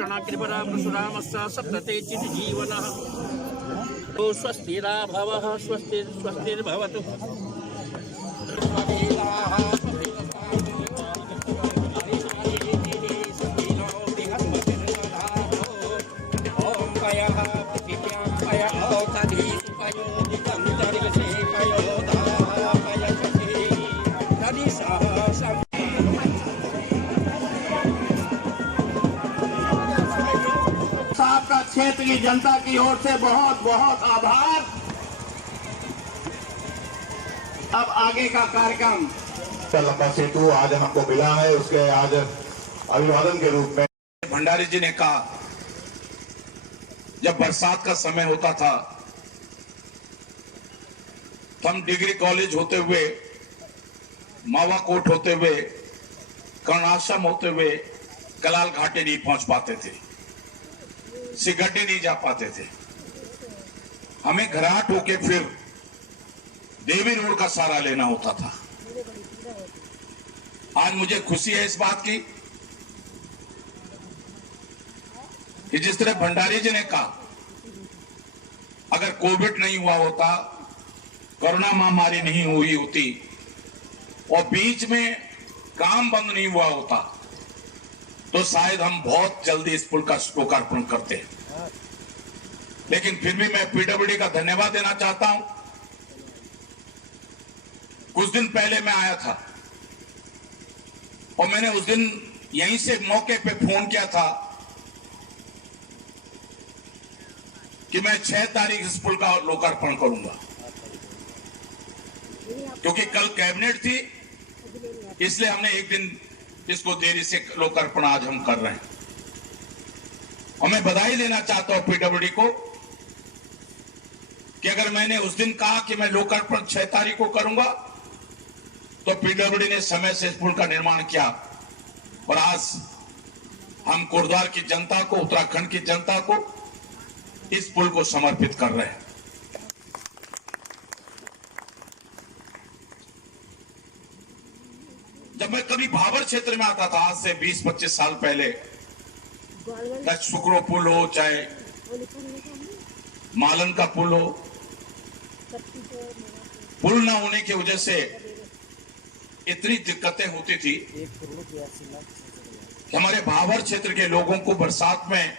कृष्ण कृपरा परशुरामस्य सप्तते चिद्जीवनः स्वस्तिरा भवः स्वस्तिर्भवतु। आपका क्षेत्र की जनता की ओर से बहुत बहुत आभार। अब आगे का कार्यक्रम लंबा सेतु आज हमको मिला है, उसके आज अभिवादन के रूप में भंडारी जी ने कहा, जब बरसात का समय होता था तो हम डिग्री कॉलेज होते हुए, मावा कोट होते हुए, कर्णाश्रम होते हुए कलाल घाटे नहीं पहुंच पाते थे, सिगड्डी नहीं जा पाते थे। हमें घराट होके फिर देवी रोड का सहारा लेना होता था। आज मुझे खुशी है इस बात की कि जिस तरह भंडारी जी ने कहा, अगर कोविड नहीं हुआ होता, कोरोना महामारी नहीं हुई होती और बीच में काम बंद नहीं हुआ होता, तो शायद हम बहुत जल्दी इस पुल का लोकार्पण करते। लेकिन फिर भी मैं पीडब्ल्यूडी का धन्यवाद देना चाहता हूं। कुछ दिन पहले मैं आया था और मैंने उस दिन यहीं से मौके पे फोन किया था कि मैं 6 तारीख इस पुल का लोकार्पण करूंगा, क्योंकि कल कैबिनेट थी, इसलिए हमने एक दिन इसको देरी से लोकार्पण आज हम कर रहे हैं। और मैं बधाई देना चाहता हूं पीडब्ल्यूडी को कि अगर मैंने उस दिन कहा कि मैं लोकार्पण 6 तारीख को करूंगा, तो पीडब्ल्यूडी ने समय से इस पुल का निर्माण किया और आज हम कोटद्वार की जनता को, उत्तराखंड की जनता को इस पुल को समर्पित कर रहे हैं। जब मैं कभी भाबर क्षेत्र में आता था, आज से 20-25 साल पहले, चाहे सुकरो पुल हो, चाहे मालन का पुल हो, पुल ना होने की वजह से इतनी दिक्कतें होती थी कि हमारे भाबर क्षेत्र के लोगों को बरसात में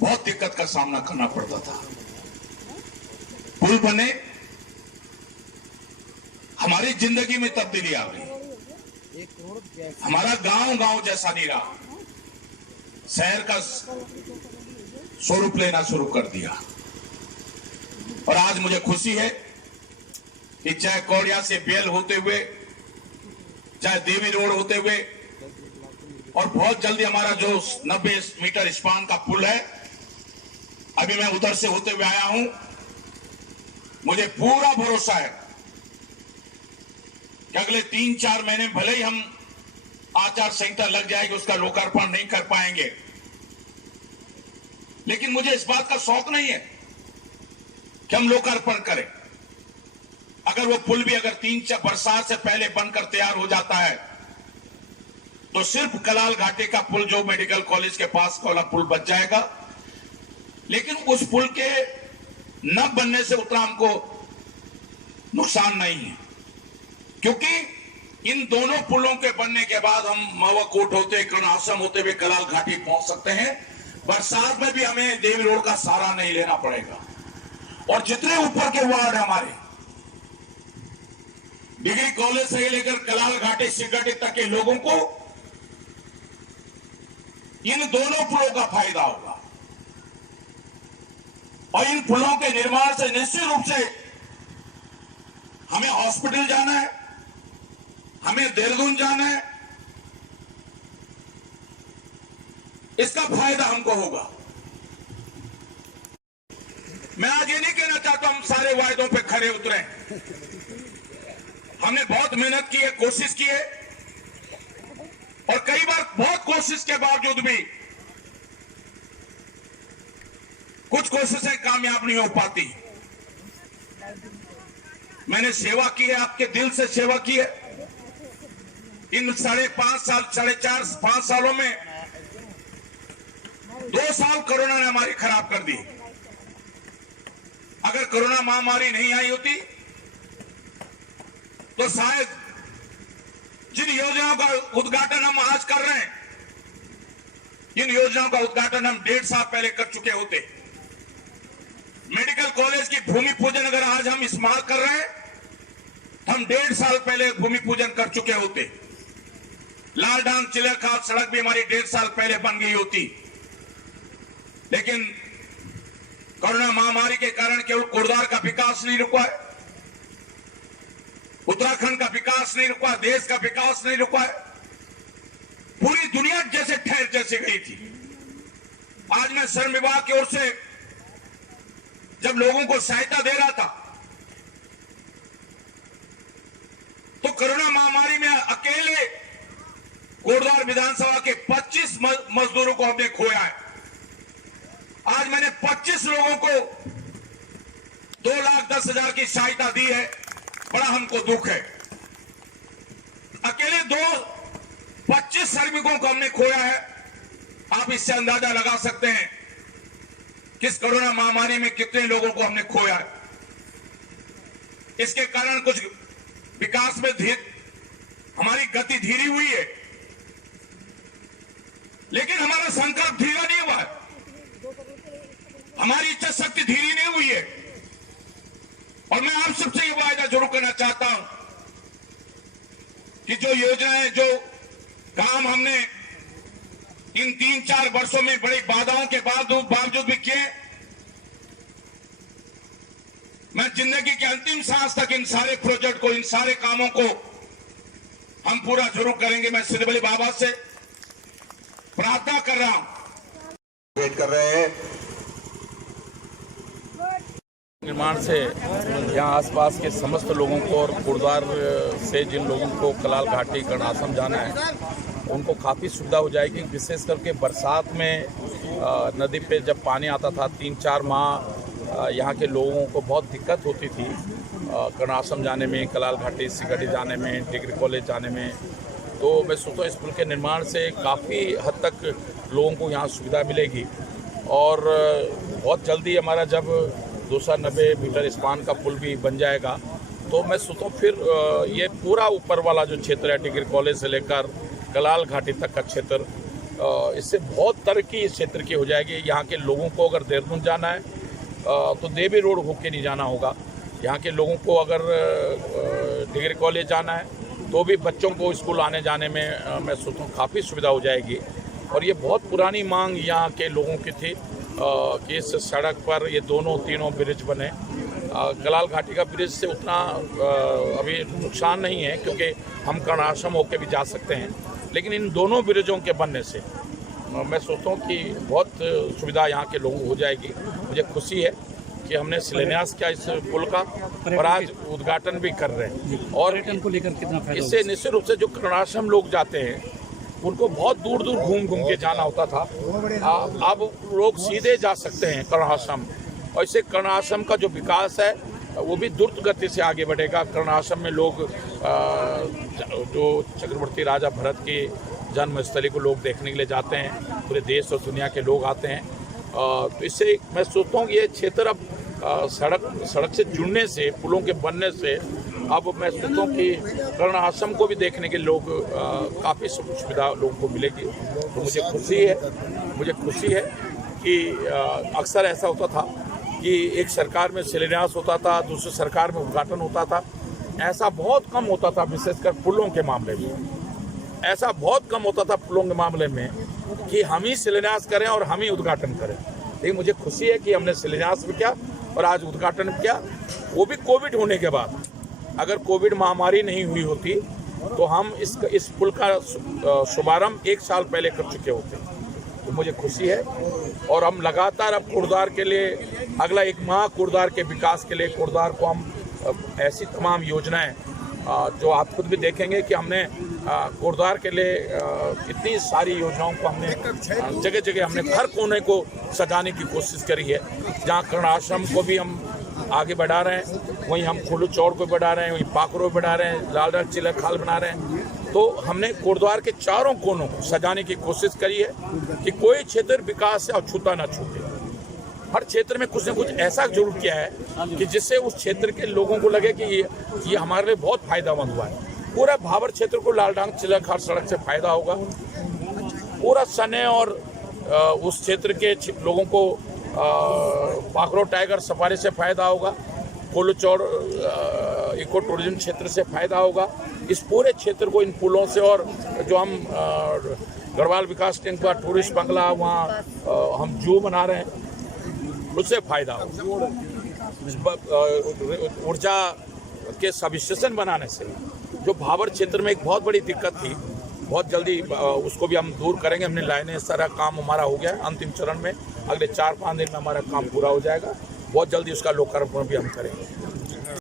बहुत दिक्कत का सामना करना पड़ता था। पुल बने, हमारी जिंदगी में तब्दीली आ गई। हमारा गांव जैसा नहीं रहा, शहर का स्वरूप लेना शुरू कर दिया। और आज मुझे खुशी है कि चाहे कौड़िया से बेल होते हुए, चाहे देवी रोड होते हुए, और बहुत जल्दी हमारा जो 90 मीटर स्पान का पुल है, अभी मैं उधर से होते हुए आया हूं, मुझे पूरा भरोसा है कि अगले 3-4 महीने में भले ही हम आचार संहिता लग जाएगी, उसका लोकार्पण नहीं कर पाएंगे, लेकिन मुझे इस बात का शौक नहीं है कि हम लोकार्पण करें। अगर वो पुल भी अगर 3-4 बरसात से पहले बनकर तैयार हो जाता है, तो सिर्फ कलाल घाटी का पुल, जो मेडिकल कॉलेज के पास वाला पुल बच जाएगा। लेकिन उस पुल के न बनने से उत्तराखंड को नुकसान नहीं है, क्योंकि इन दोनों पुलों के बनने के बाद हम मावाकोट होते, कर्णाश्रम होते हुए कलाल घाटी पहुंच सकते हैं। बरसात में भी हमें देवी रोड का सहारा नहीं लेना पड़ेगा। और जितने ऊपर के वार्ड हमारे, डिग्री कॉलेज से लेकर कलाल घाटी, सिगड्डी तक के लोगों को इन दोनों पुलों का फायदा होगा। और इन पुलों के निर्माण से निश्चित रूप से हमें हॉस्पिटल जाना है, हमें देहरादून जाना है, इसका फायदा हमको होगा। मैं आज ये नहीं कहना चाहता हम सारे वायदों पे खरे उतरे। हमने बहुत मेहनत की है, कोशिश की है, और कई बार बहुत कोशिश के बावजूद भी कुछ कोशिशें कामयाब नहीं हो पाती। मैंने सेवा की है, आपके दिल से सेवा की है। इन 5.5 साल, 4.5-5 सालों में 2 साल कोरोना ने हमारी खराब कर दी। अगर कोरोना महामारी नहीं आई होती तो शायद जिन योजनाओं का उद्घाटन हम आज कर रहे हैं, इन योजनाओं का उद्घाटन हम 1.5 साल पहले कर चुके होते। मेडिकल कॉलेज की भूमि पूजन अगर आज हम इस्तेमाल कर रहे हैं, हम 1.5 साल पहले भूमि पूजन कर चुके होते। लालडांग चिलरखाल सड़क भी हमारी 1.5 साल पहले बन गई होती। लेकिन कोरोना महामारी के कारण केवल कोटद्वार का विकास नहीं रुका है, उत्तराखंड का विकास नहीं रुका, देश का विकास नहीं रुका है, पूरी दुनिया जैसे ठहर जैसे गई थी। आज मैं श्रम विभाग की ओर से जब लोगों को सहायता दे रहा था तो कोरोना महामारी में अकेले कोटद्वार विधानसभा के 25 मजदूरों को हमने खोया है। आज मैंने 25 लोगों को 2,10,000 की सहायता दी है। बड़ा हमको दुख है। अकेले 25 श्रमिकों को हमने खोया है। आप इससे अंदाजा लगा सकते हैं किस कोरोना महामारी में कितने लोगों को हमने खोया है। इसके कारण कुछ विकास में हमारी गति धीरी हुई है, लेकिन हमारा संकल्प धीरा नहीं हुआ है, हमारी इच्छा शक्ति धीरी नहीं हुई है। और मैं आप सबसे ये वायदा जरूर करना चाहता हूं कि जो योजनाएं, जो काम हमने इन 3-4 वर्षों में बड़ी बाधाओं के बावजूद भी किए, मैं जिंदगी के अंतिम सांस तक इन सारे प्रोजेक्ट को, इन सारे कामों को हम पूरा जरूर करेंगे। मैं सिद्धबली बाबा से प्रार्थना कर रहा हूं। वेट कर रहे हैं निर्माण से यहाँ आसपास के समस्त लोगों को और कोटद्वार से जिन लोगों को कलाल घाटी कर्णाश्रम जाना है उनको काफ़ी सुविधा हो जाएगी। विशेष करके बरसात में नदी पे जब पानी आता था 3-4 माह यहाँ के लोगों को बहुत दिक्कत होती थी कर्णाश्रम जाने में, कलाल घाटी सिकटी जाने में, डिग्री कॉलेज जाने में। तो मैं सोचता हूँ इस पुल के निर्माण से काफ़ी हद तक लोगों को यहाँ सुविधा मिलेगी। और बहुत जल्दी हमारा जब 290 मीटर स्पान का पुल भी बन जाएगा तो मैं सोचता हूँ फिर ये पूरा ऊपर वाला जो क्षेत्र है डिग्री कॉलेज से लेकर कलाल घाटी तक का क्षेत्र, इससे बहुत तरक्की इस क्षेत्र की हो जाएगी। यहाँ के लोगों को अगर देहरादून जाना है तो देवी रोड होके नहीं जाना होगा। यहाँ के लोगों को अगर डिग्री कॉलेज जाना है तो भी बच्चों को स्कूल आने जाने में मैं सोचता हूँ काफ़ी सुविधा हो जाएगी। और ये बहुत पुरानी मांग यहाँ के लोगों की थी कि इस सड़क पर ये तीनों ब्रिज बने। कलाल घाटी का ब्रिज से उतना अभी नुकसान नहीं है क्योंकि हम कर्णाश्रम होके भी जा सकते हैं, लेकिन इन दोनों ब्रिजों के बनने से मैं सोचता हूँ कि बहुत सुविधा यहाँ के लोगों को हो जाएगी। मुझे खुशी है कि हमने शिलान्यास किया इस पुल का और आज उद्घाटन भी कर रहे हैं। और को लेकर कितना फायदा इससे निश्चित रूप से जो कर्णाश्रम लोग जाते हैं उनको बहुत दूर दूर घूम के जाना होता था, अब लोग सीधे जा सकते हैं कर्णाश्रम। और इससे कर्णाश्रम का जो विकास है वो भी द्रुत गति से आगे बढ़ेगा। कर्णाश्रम में लोग जो चक्रवर्ती राजा भरत की जन्मस्थली को लोग देखने के लिए जाते हैं, पूरे देश और दुनिया के लोग आते हैं। तो इससे मैं सोचता हूँ कि ये क्षेत्र अब सड़क से जुड़ने से, पुलों के बनने से अब मैं सोचता हूँ कि कर्णाश्रम को भी देखने के लोग काफ़ी सुविधा लोगों को मिलेगी। तो मुझे खुशी है कि अक्सर ऐसा होता था कि एक सरकार में शिलान्यास होता था, दूसरी सरकार में उद्घाटन होता था। ऐसा बहुत कम होता था, विशेषकर पुलों के मामले में ऐसा बहुत कम होता था पुलों के मामले में कि हम ही शिलान्यास करें और हम ही उद्घाटन करें। लेकिन मुझे खुशी है कि हमने शिलान्यास भी किया और आज उद्घाटन किया, वो भी कोविड होने के बाद। अगर कोविड महामारी नहीं हुई होती तो हम इस पुल का शुभारंभ 1 साल पहले कर चुके होते। तो मुझे खुशी है और हम लगातार अब कोटद्वार के लिए अगला 1 माह कोटद्वार के विकास के लिए कोटद्वार को हम ऐसी तमाम योजनाएं जो आप खुद भी देखेंगे कि हमने कोटद्वार के लिए कितनी सारी योजनाओं को हमने जगह जगह हमने हर कोने को सजाने की कोशिश करी है। जहाँ कर्णाश्रम को भी हम आगे बढ़ा रहे हैं, वहीं हम खुल्लू चौड़ को बढ़ा रहे हैं, वहीं पाकरो बढ़ा रहे हैं, लालडांग चिलरखाल बना रहे हैं। तो हमने कोटद्वार के चारों कोनों को सजाने की कोशिश करी है कि कोई क्षेत्र विकास से अछूता ना छूटे। हर क्षेत्र में कुछ न कुछ ऐसा जरूर किया है कि जिससे उस क्षेत्र के लोगों को लगे कि ये हमारे लिए बहुत फायदेमंद हुआ है। पूरा भाबर क्षेत्र को लालडांग चिलखार सड़क से फायदा होगा। पूरा सने और उस क्षेत्र के लोगों को पाखरो टाइगर सफारी से फायदा होगा। कोलचौड़ इको टूरिज्म क्षेत्र से फायदा होगा। इस पूरे क्षेत्र को इन पुलों से और जो हम गढ़वाल विकास टैंक का टूरिस्ट बंगला वहाँ हम जू बना रहे हैं उससे फायदा होगा। ऊर्जा के सब स्टेशन बनाने से जो भाबर क्षेत्र में एक बहुत बड़ी दिक्कत थी, बहुत जल्दी उसको भी हम दूर करेंगे। हमने लाइनें सारा काम हमारा हो गया अंतिम चरण में। अगले 4-5 दिन में हमारा काम पूरा हो जाएगा। बहुत जल्दी उसका लोकार्पण भी हम करेंगे।